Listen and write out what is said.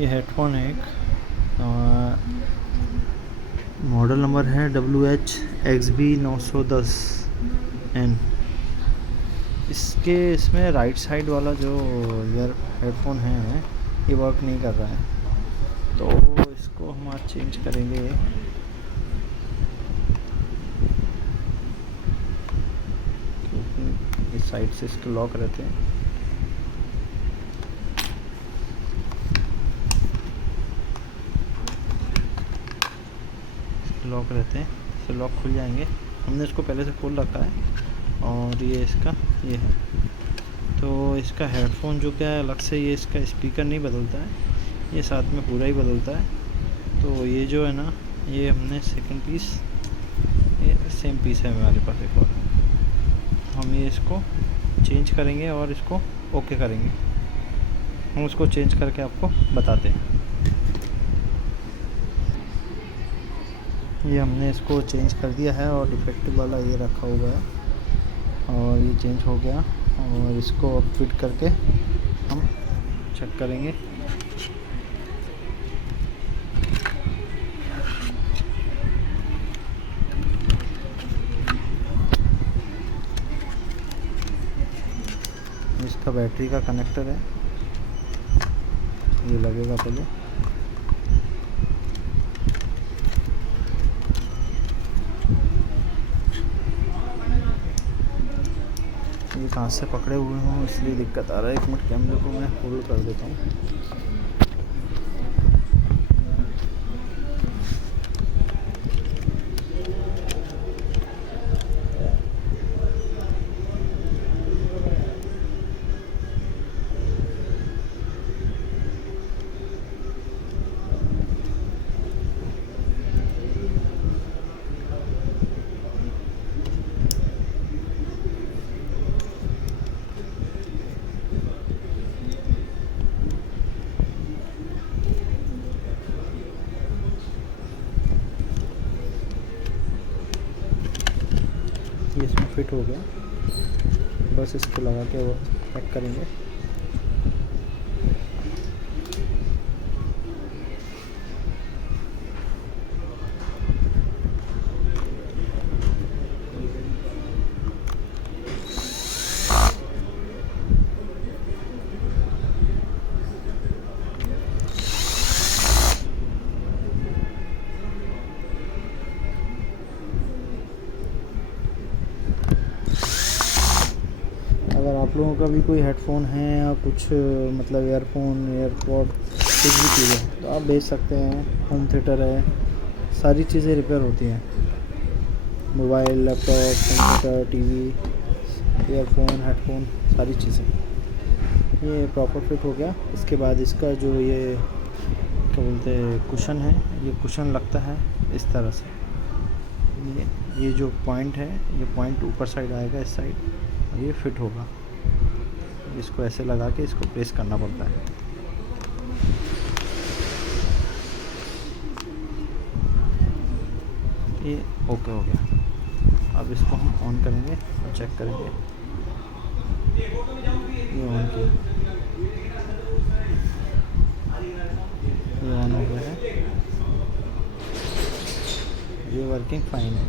ये हेडफोन है एक, मॉडल नंबर है WH-XB910N। इसमें राइट साइड वाला जो ईयर हेडफोन है ये वर्क नहीं कर रहा है, तो इसको हम आज चेंज करेंगे। क्योंकि इस साइड से इसके लॉक रहते हैं, इससे लॉक खुल जाएंगे। हमने इसको पहले से खोल रखा है और ये है। तो इसका हेडफोन जो क्या है अलग से, ये इसका स्पीकर नहीं बदलता है, ये साथ में पूरा ही बदलता है। तो ये जो है ना, ये हमने सेकंड पीस, ये सेम पीस है हमारे पास एक और, हम ये इसको चेंज करेंगे और इसको ओके करेंगे। हम उसको चेंज करके आपको बताते हैं। ये हमने इसको चेंज कर दिया है और डिफेक्टिव वाला ये रखा हुआ है और ये चेंज हो गया। और इसको अब फिट करके हम चेक करेंगे। इसका बैटरी का कनेक्टर है, ये लगेगा पहले। ये कहाँ से पकड़े हुए हों इसलिए दिक्कत आ रहा है। एक मिनट, कैमरे को मैं होल्ड कर देता हूँ। ये इसमें फिट हो गया, बस इसको लगा के वो पैक करेंगे। अगर आप लोगों का भी कोई हेडफोन है या कुछ मतलब ईयरफोन, एयरपॉड, कुछ भी चीज़ है तो आप बेच सकते हैं। होम थिएटर है, सारी चीज़ें रिपेयर होती हैं। Mobile, laptop, computer, TV, earphone, headphone, सारी चीज़ें। ये प्रॉपर फिट हो गया। इसके बाद इसका जो ये क्या बोलते हैं कुशन है, ये कुशन लगता है इस तरह से। ये जो पॉइंट है, ये पॉइंट ऊपर साइड आएगा इस साइड, और ये फिट होगा। इसको ऐसे लगा के इसको प्रेस करना पड़ता है। ये ओके हो गया। अब इसको हम ऑन करेंगे और चेक करेंगे। ये ऑन किया, ये ऑन हो गया है, ये वर्किंग फाइन है।